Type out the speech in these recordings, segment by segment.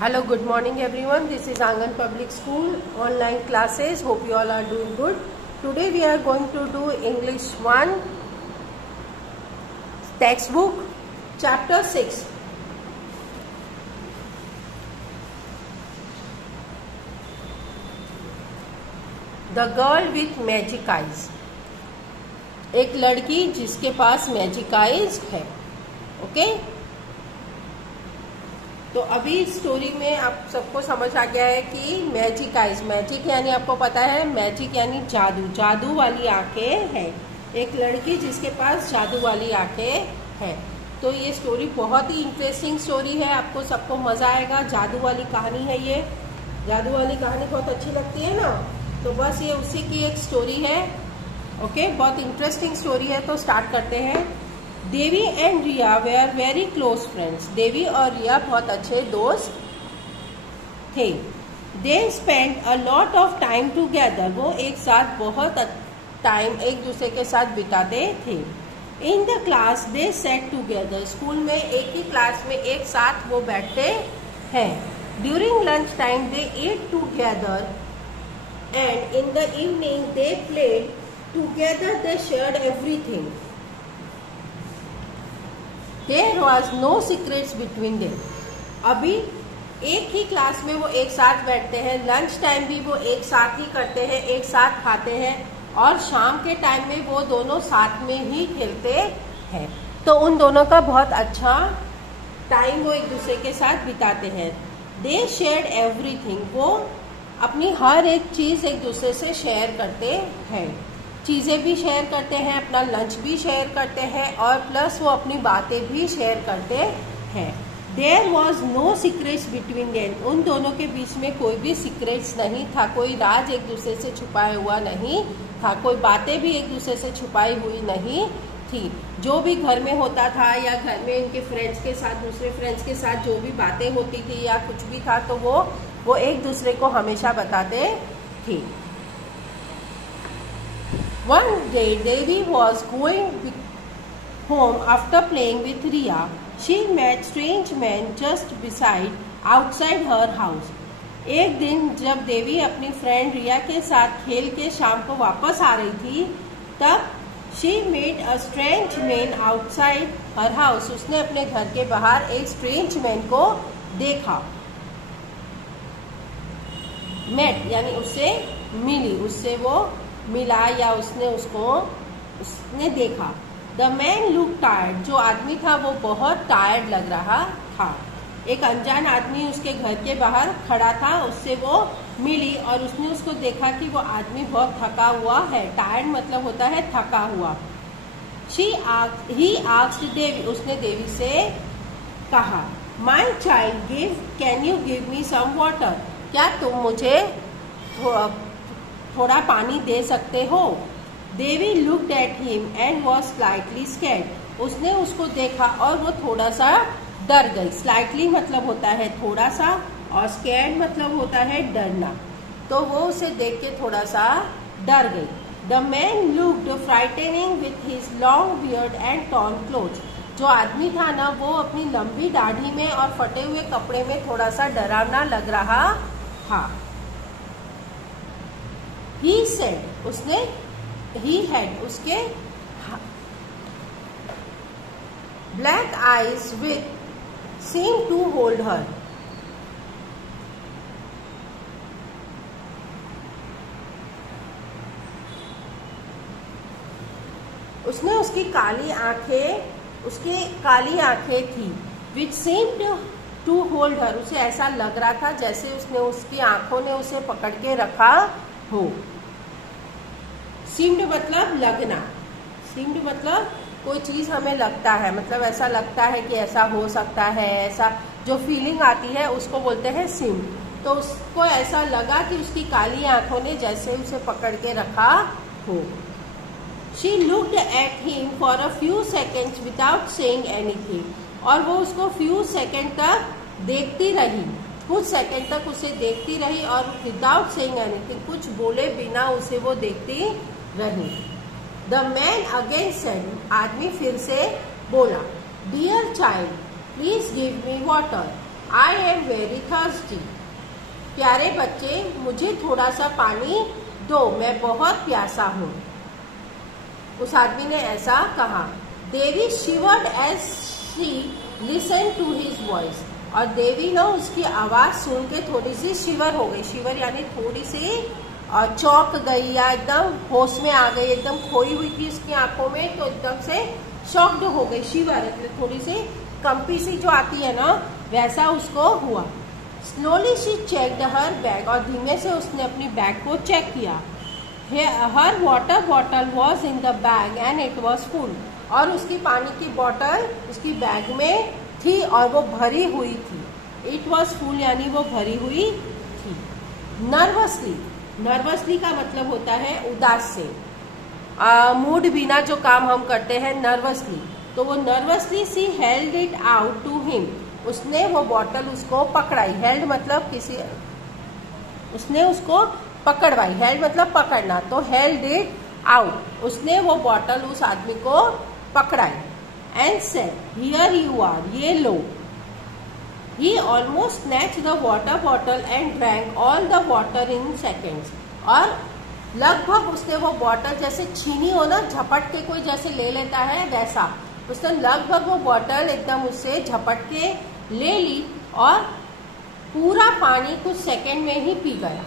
Hello, good morning everyone. This is Angan Public School online classes. Hope you all are doing good. Today we are going to do English 1 textbook chapter 6. The girl with magic eyes. एक लड़की जिसके पास magic eyes है. Okay तो अभी story में आप सबको समझ आ गया है कि मैजिक आईज, मैजिक यानी आपको पता है मैजिक यानी जादू, जादू वाली आंखें है. एक लड़की जिसके पास जादू वाली आंखें है. तो ये स्टोरी बहुत ही इंटरेस्टिंग स्टोरी है. आपको सबको मजा आएगा. जादू वाली कहानी है. ये जादू वाली कहानी बहुत अच्छी लगती है ना. तो बस ये उसी की एक स्टोरी है. ओके बहुत इंटरेस्टिंग स्टोरी है. तो स्टार्ट करते हैं. Devi and Riya were very close friends. Devi और रिया बहुत अच्छे दोस्त थे. They spend a lot of time together. वो एक साथ बहुत टाइम एक दूसरे के साथ बिताते थे. In the class they set together. School में एक ही क्लास में एक साथ वो बैठते हैं. During lunch time they eat together and in the evening they played together. They shared everything. There was no secrets between them. अभी एक ही क्लास में वो एक साथ बैठते हैं. लंच टाइम भी वो एक साथ ही करते हैं, एक साथ खाते हैं और शाम के टाइम में वो दोनों साथ में ही खेलते हैं. तो उन दोनों का बहुत अच्छा टाइम वो एक दूसरे के साथ बिताते हैं. They shared everything. वो अपनी हर एक चीज एक दूसरे से शेयर करते हैं. चीजें भी शेयर करते हैं, अपना लंच भी शेयर करते हैं और प्लस वो अपनी बातें भी शेयर करते हैं. There was no secrets between them. उन दोनों के बीच में कोई भी सीक्रेट्स नहीं था. कोई राज एक दूसरे से छुपाया हुआ नहीं था. कोई बातें भी एक दूसरे से छुपाई हुई नहीं थी. जो भी घर में होता था या घर में इनके फ्रेंड्स के साथ, दूसरे फ्रेंड्स के साथ जो भी बातें होती थी या कुछ भी था तो वो एक दूसरे को हमेशा बताते थे. One day Devi was going home after playing with Riya. She met strange men just outside her house. एक दिन जब देवी अपनी फ्रेंड रिया के साथ खेल के शाम को वापस आ रही थी तब she met a strange man outside her house. उसने अपने घर के बाहर एक strange man को देखा. met यानी उससे मिली, उससे वो मिला या उसने देखा. The man look tired. जो आदमी था वो बहुत टायर्ड लग रहा था. एक अनजान आदमी उसके घर के बाहर खड़ा था. उससे वो मिली और उसने उसको देखा कि वो आदमी बहुत थका हुआ है. टायर्ड मतलब होता है थका हुआ. He asked Devi. उसने देवी से कहा, my child can you give me some water. क्या तुम मुझे थोड़ा पानी दे सकते हो. Devi looked at him and was slightly scared. उसने उसको देखा और वो थोड़ा सा डर गई. स्लाइटली मतलब होता है थोड़ा सा और स्कैर्ड मतलब होता है डरना. तो वो उसे देख के थोड़ा सा डर गई. The man looked frightening with his long beard and torn clothes. जो आदमी था ना वो अपनी लंबी दाढ़ी में और फटे हुए कपड़े में थोड़ा सा डरावना लग रहा था. He said, उसने he had उसके black eyes with seemed to hold her. उसने उसकी काली आंखें थी which seemed to hold her. उसे ऐसा लग रहा था जैसे उसने उसकी आंखों ने उसे पकड़ के रखा हो. सीम्ड मतलब लगना. सीम्ड मतलब कोई चीज हमें लगता है, मतलब ऐसा लगता है कि ऐसा हो सकता है, ऐसा जो फीलिंग आती है उसको बोलते हैं सीम्ड. तो उसको ऐसा लगा कि उसकी काली आंखों ने जैसे उसे पकड़ के रखा हो. She looked at him for a few seconds without saying anything. और वो उसको फ्यू सेकेंड तक देखती रही. कुछ सेकंड तक उसे देखती रही और विदाउट सेइंग एनीथिंग, कुछ बोले बिना उसे वो देखती रही. The man again said. आदमी फिर से बोला, dear child please give me water. I am very thirsty. प्यारे बच्चे, मुझे थोड़ा सा पानी दो, मैं बहुत प्यासा हूँ। उस आदमी ने ऐसा कहा। Devi shivered as she listen to his voice. और देवी ना उसकी आवाज सुन के थोड़ी सी शिवर हो गई। शिवर यानी थोड़ी सी चौंक गई या एकदम होश में आ गई, एकदम खोई हुई थी उसकी आंखों में, तो एकदम से शॉक्ड हो गई। शिवर मतलब थोड़ी सी कंपी सी जो आती है ना, वैसा उसको हुआ। Slowly she checked her bag. और धीमे से उसने अपनी बैग को चेक किया। Her water bottle was in the bag and it was full. और उसकी पानी की बोतल उसकी बैग में थी और वो भरी हुई थी। इट वॉज फुल यानी वो भरी हुई थी। नर्वसली, नर्वसली का मतलब होता है उदास से, मूड बिना जो काम हम करते हैं नर्वसली। तो वो nervously she held it out to him. उसने वो बॉटल उसको पकड़ाई। हेल्ड मतलब किसी, उसने उसको पकड़वाई। हेल्ड मतलब पकड़ना, तो हेल्ड इट आउट, उसने वो बॉटल उस आदमी को पकड़ाई। And said, here you are, ये लो। He almost snatched the water bottle and drank all the water in seconds. और लगभग उसने वो बॉटल जैसे छीनी हो ना, झपट के कोई जैसे ले लेता है वैसा, उसने लगभग वो बॉटल एकदम उससे झपट के ले ली और पूरा पानी कुछ सेकंड में ही पी गया।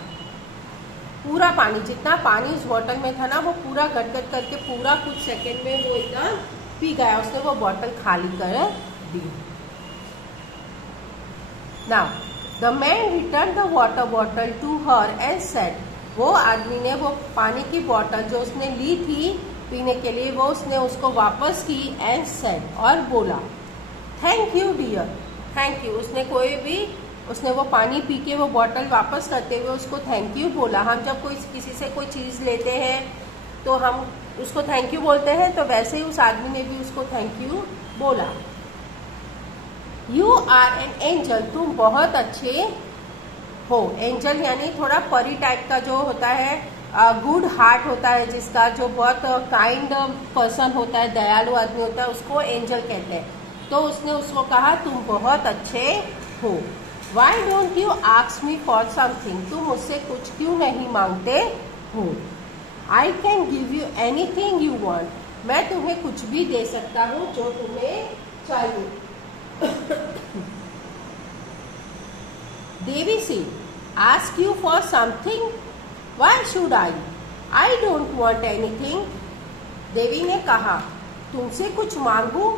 पूरा पानी, जितना पानी उस बॉटल में था ना, वो पूरा गटगट करके पूरा कुछ सेकंड में वो एकदम पी गया। उसने वो बॉटल खाली कर दी। Now, the man returned the water bottle to her and said, वो आदमी ने वो पानी की बोतल जो उसने ली थी पीने के लिए, वो उसने उसको वापस की। and said, और बोला, thank you dear, thank you. उसने वो पानी पी के वो बोतल वापस करते हुए उसको थैंक यू बोला। हम जब कोई किसी से कोई चीज लेते हैं तो हम उसको थैंक यू बोलते हैं, तो वैसे ही उस आदमी ने भी उसको थैंक यू बोला। यू आर एन एंजल, तुम बहुत अच्छे हो। एंजल यानी थोड़ा परी टाइप का जो होता है, गुड हार्ट होता है जिसका, जो बहुत काइंड पर्सन होता है, दयालु आदमी होता है, उसको एंजल कहते हैं। तो उसने उसको कहा तुम बहुत अच्छे हो। Why don't you ask me for something, तुम मुझसे कुछ क्यों नहीं मांगते हो। I can give you anything you want, मैं तुम्हें कुछ भी दे सकता हूँ जो तुम्हें चाहिए। देवी से ask you for something, why should I, I don't want anything. Devi ने कहा तुमसे कुछ मांगू,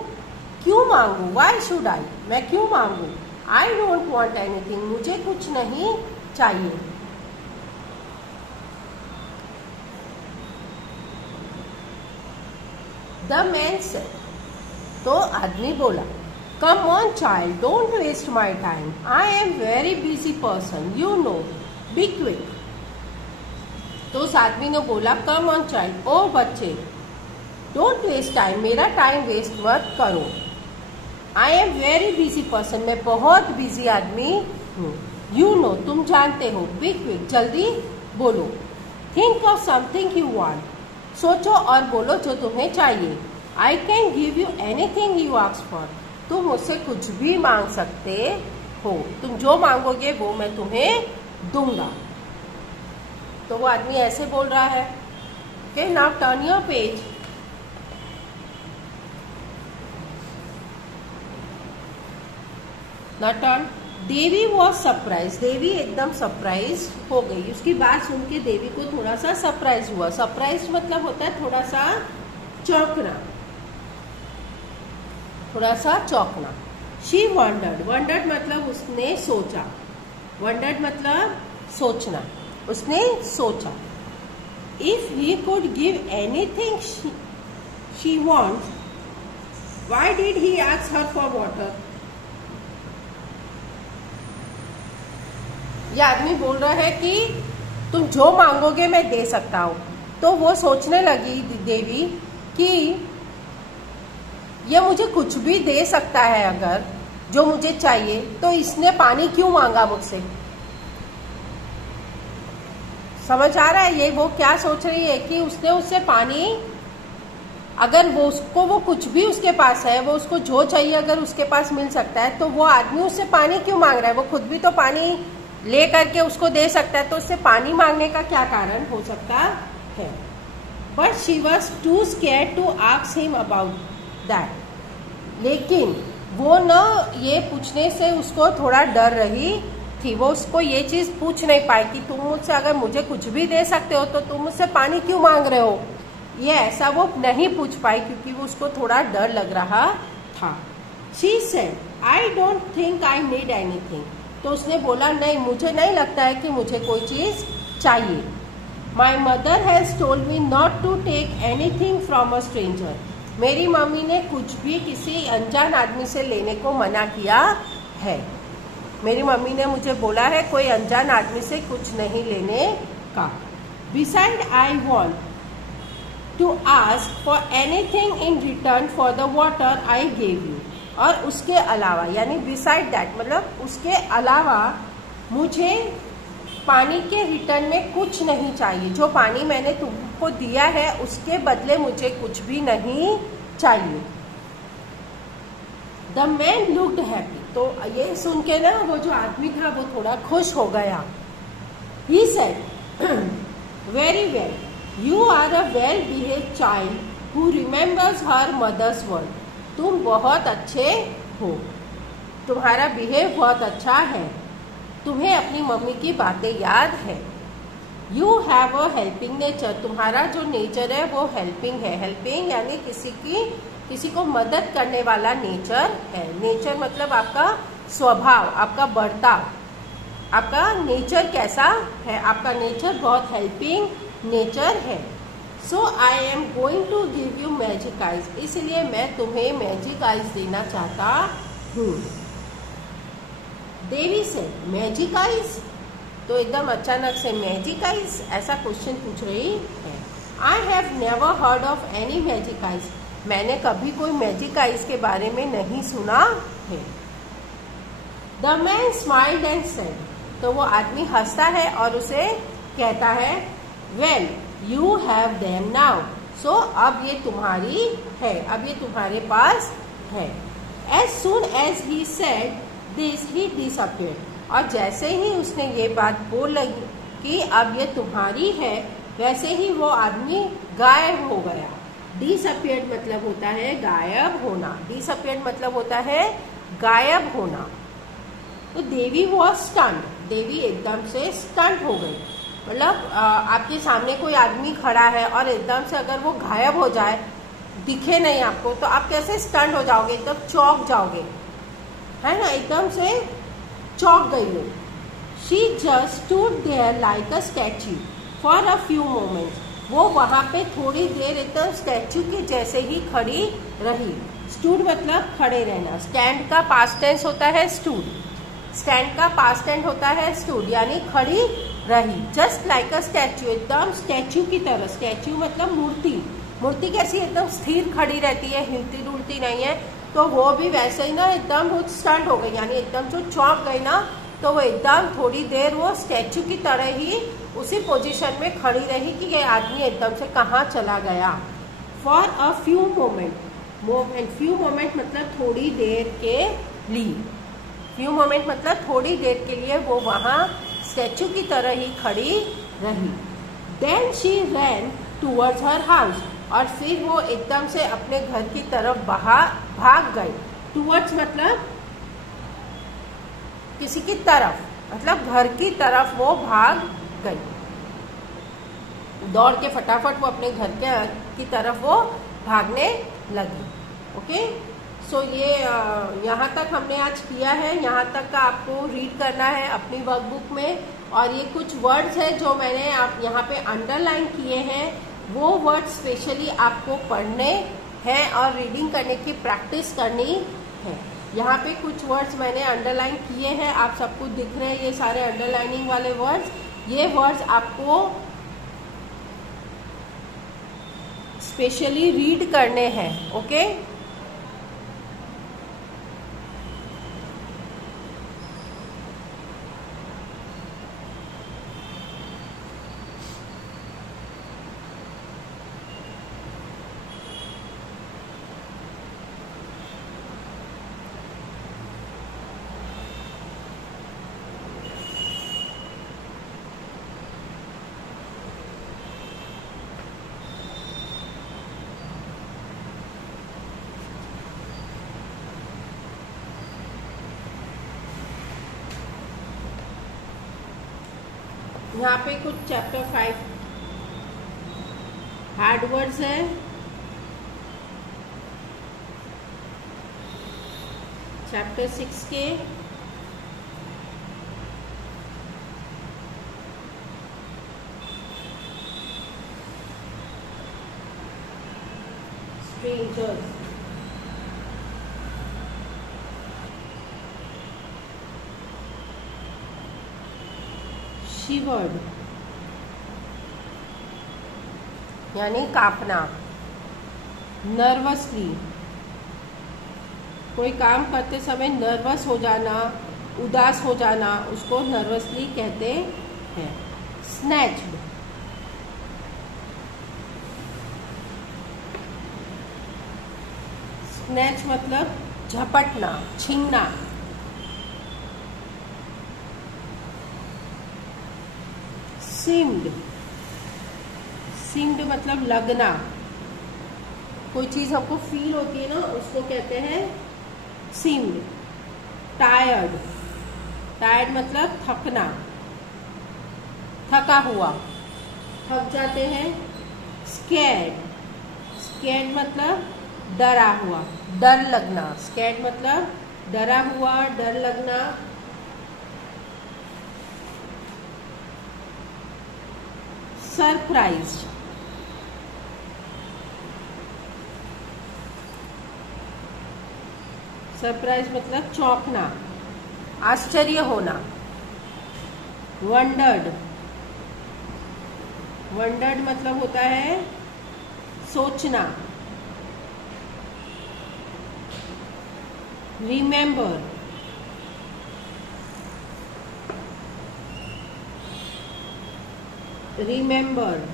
क्यों मांगू, वाई शुड आई, मैं क्यों मांगू, आई डोंट वॉन्ट एनीथिंग, मुझे कुछ नहीं चाहिए। द मैन सेड, तो आदमी बोला, come on child, don't waste my time, I am very busy person, you know, be quick. तो उस आदमी ने बोला, कम ऑन चाइल्ड, ओ बच्चे, डोंट वेस्ट टाइम, मेरा टाइम वेस्ट मत करो। आई एम वेरी बिजी पर्सन, मैं बहुत बिजी आदमी हूँ। यू नो, तुम जानते हो, बी क्विक, जल्दी बोलो। Think of something you want, सोचो और बोलो जो तुम्हें चाहिए। I can give you anything you ask for, तुम मुझसे कुछ भी मांग सकते हो, तुम जो मांगोगे वो मैं तुम्हें दूंगा। तो वो आदमी ऐसे बोल रहा है। Okay, now turn your page. Now turn. Devi was surprise, Devi एकदम सरप्राइज हो गई। उसकी बात सुन के देवी को थोड़ा सा सरप्राइज हुआ। सरप्राइज मतलब होता है थोड़ा सा चौंकना, थोड़ा सा चौंकना। शी वंडर्ड, वंडर्ड मतलब उसने सोचा, वंडर्ड मतलब सोचना, उसने सोचा। If he could give anything she wants, why did he ask her for water. ये आदमी बोल रहा है कि तुम जो मांगोगे मैं दे सकता हूं। तो वो सोचने लगी देवी कि ये मुझे कुछ भी दे सकता है अगर जो मुझे चाहिए, तो इसने पानी क्यों मांगा मुझसे। समझ आ रहा है ये वो क्या सोच रही है कि उसने उससे पानी अगर वो कुछ भी उसके पास है, वो उसको जो चाहिए अगर उसके पास मिल सकता है, तो वो आदमी उससे पानी क्यों मांग रहा है? वो खुद भी तो पानी ले करके उसको दे सकता है, तो उससे पानी मांगने का क्या कारण हो सकता है? But she was too scared to ask him about that. लेकिन वो न ये पूछने से उसको थोड़ा डर रही थी। वो उसको ये चीज पूछ नहीं पाई कि तुम मुझसे अगर मुझे कुछ भी दे सकते हो तो तुम मुझसे पानी क्यों मांग रहे हो? ये ऐसा वो नहीं पूछ पाई क्योंकि वो उसको थोड़ा डर लग रहा था। She said, I don't think I need anything. तो उसने बोला, नहीं, मुझे नहीं लगता है कि मुझे कोई चीज चाहिए। My mother has told me not to take anything from a stranger. मेरी मम्मी ने कुछ भी किसी अनजान आदमी से लेने को मना किया है। मेरी मम्मी ने मुझे बोला है कोई अनजान आदमी से कुछ नहीं लेने का। Beside I want to ask for anything in return for the water I gave you. और उसके अलावा, यानी बिसाइड दैट मतलब उसके अलावा, मुझे पानी के रिटर्न में कुछ नहीं चाहिए। जो पानी मैंने तुमको दिया है उसके बदले मुझे कुछ भी नहीं चाहिए। The man looked happy. तो ये सुन के ना वो जो आदमी था वो थोड़ा खुश हो गया। He said, very well, you are a well behaved child who remembers her mother's word. तुम बहुत अच्छे हो, तुम्हारा बिहेव बहुत अच्छा है, तुम्हें अपनी मम्मी की बातें याद है। You have a helping nature. तुम्हारा जो नेचर है वो हेल्पिंग है। हेल्पिंग यानी किसी को मदद करने वाला नेचर है। नेचर मतलब आपका स्वभाव, आपका बर्ताव, आपका नेचर कैसा है। आपका नेचर बहुत हेल्पिंग नेचर है। So I am going to give you magic eyes. इसलिए मैं तुम्हें मैजिक आइज देना चाहता हूँ। देवी से मैजिक आइज, तो एकदम अचानक से मैजिक आइज ऐसा क्वेश्चन पूछ रही है। I have never heard of any magic eyes. मैंने कभी कोई मैजिक आइज के बारे में नहीं सुना है। The man smiled and said. तो वो आदमी हंसता है और उसे कहता है, well you have them now. So अब ये तुम्हारी है, अब ये तुम्हारे पास है। As soon as he said this he disappeared. और जैसे ही उसने ये बात बोल लगी कि अब ये तुम्हारी है, वैसे ही वो आदमी गायब हो गया। डिसअपियर्ड मतलब होता है गायब होना। डिसअपियर्ड मतलब होता है गायब होना। तो देवी वॉज स्टन्ड। देवी एकदम से स्टंट हो गई। मतलब आपके सामने कोई आदमी खड़ा है और एकदम से अगर वो गायब हो जाए, दिखे नहीं आपको, तो आप कैसे स्टंट हो जाओगे? एकदम चौंक जाओगे, है ना? एकदम से चौंक गई हो। She just stood there like a statue for a few moments. वो वहां पे थोड़ी देर एकदम स्टैच्यू के जैसे ही खड़ी रही। स्टूड मतलब खड़े रहना। स्टैंड का पास्ट टेंस होता है स्टूड। स्टैंड का पास्ट टेंस होता है स्टूड, यानी खड़ी रही। जस्ट लाइक अ स्टैच्यू, एकदम स्टैच्यू की तरह। स्टैच्यू मतलब मूर्ति। मूर्ति कैसी एकदम स्थिर खड़ी रहती है, हिलती डुलती नहीं है, तो वो भी वैसे ही ना एकदम वो स्टंट हो गई, यानी एकदम जो चौंक गई ना, तो वो एकदम थोड़ी देर वो स्टैच्यू की तरह ही उसी पोजीशन में खड़ी रही कि ये आदमी एकदम से कहाँ चला गया। For a few moment, few moment मतलब थोड़ी देर के लिए। फ्यू मोमेंट मतलब थोड़ी देर के लिए वो वहां स्टैच्यू की तरह ही खड़ी रही। Then she ran towards her house. और फिर वो एकदम से अपने घर की तरफ भाग गई। टूवर्ड्स मतलब किसी की तरफ, मतलब घर की तरफ वो भाग गई। दौड़ के फटाफट वो अपने घर की तरफ वो भागने लगी। ओके, सो ये यहाँ तक हमने आज किया है। यहाँ तक का आपको रीड करना है अपनी वर्कबुक में। और ये कुछ वर्ड्स है जो मैंने आप यहाँ पे अंडरलाइन किए हैं, वो वर्ड्स स्पेशली आपको पढ़ने हैं और रीडिंग करने की प्रैक्टिस करनी है। यहाँ पे कुछ वर्ड्स मैंने अंडरलाइन किए हैं, आप सबको दिख रहे हैं ये सारे अंडरलाइनिंग वाले वर्ड्स। ये वर्ड्स आपको स्पेशली रीड करने हैं। ओके, यहाँ पे कुछ चैप्टर 5 हार्ड वर्ड्स है। चैप्टर 6 के स्ट्रेंजर्स, शिवर्ड यानी कांपना, नर्वसली कोई काम करते समय नर्वस हो जाना, उदास हो जाना, उसको नर्वसली कहते हैं। स्नैच्ड, स्नैच मतलब झपटना, छीनना। सीम्ड, सीम्ड मतलब लगना, कोई चीज हमको फील होती है ना, उसको कहते हैं सीम्ड। टायर्ड, टायर्ड मतलब थकना, थका हुआ, थक जाते हैं। स्कैर्ड, स्कैर्ड मतलब डरा हुआ, डर लगना। स्कैर्ड मतलब डरा हुआ, डर लगना। सरप्राइज्ड, सरप्राइज मतलब चौंकना, आश्चर्य होना। वंडर्ड, वंडर्ड मतलब होता है सोचना। रिमेंबर, रिमेंबर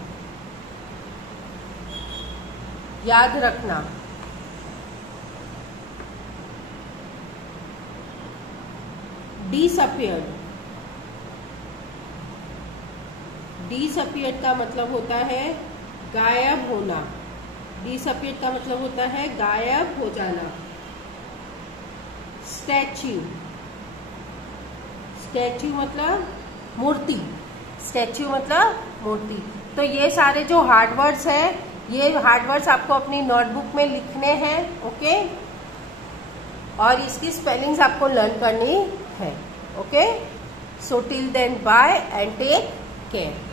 याद रखना। डिसअपियर्ड, डिसअपियर्ड का मतलब होता है गायब होना। डिसअपियर्ड का मतलब होता है गायब हो जाना। स्टैच्यू, स्टैच्यू मतलब मूर्ति, स्टैच्यू मतलब मूर्ति। तो ये सारे जो हार्ड वर्ड्स है, ये हार्ड वर्ड्स आपको अपनी नोटबुक में लिखने हैं, ओके। और इसकी स्पेलिंग्स आपको लर्न करनी है, okay. So till then bye and take care.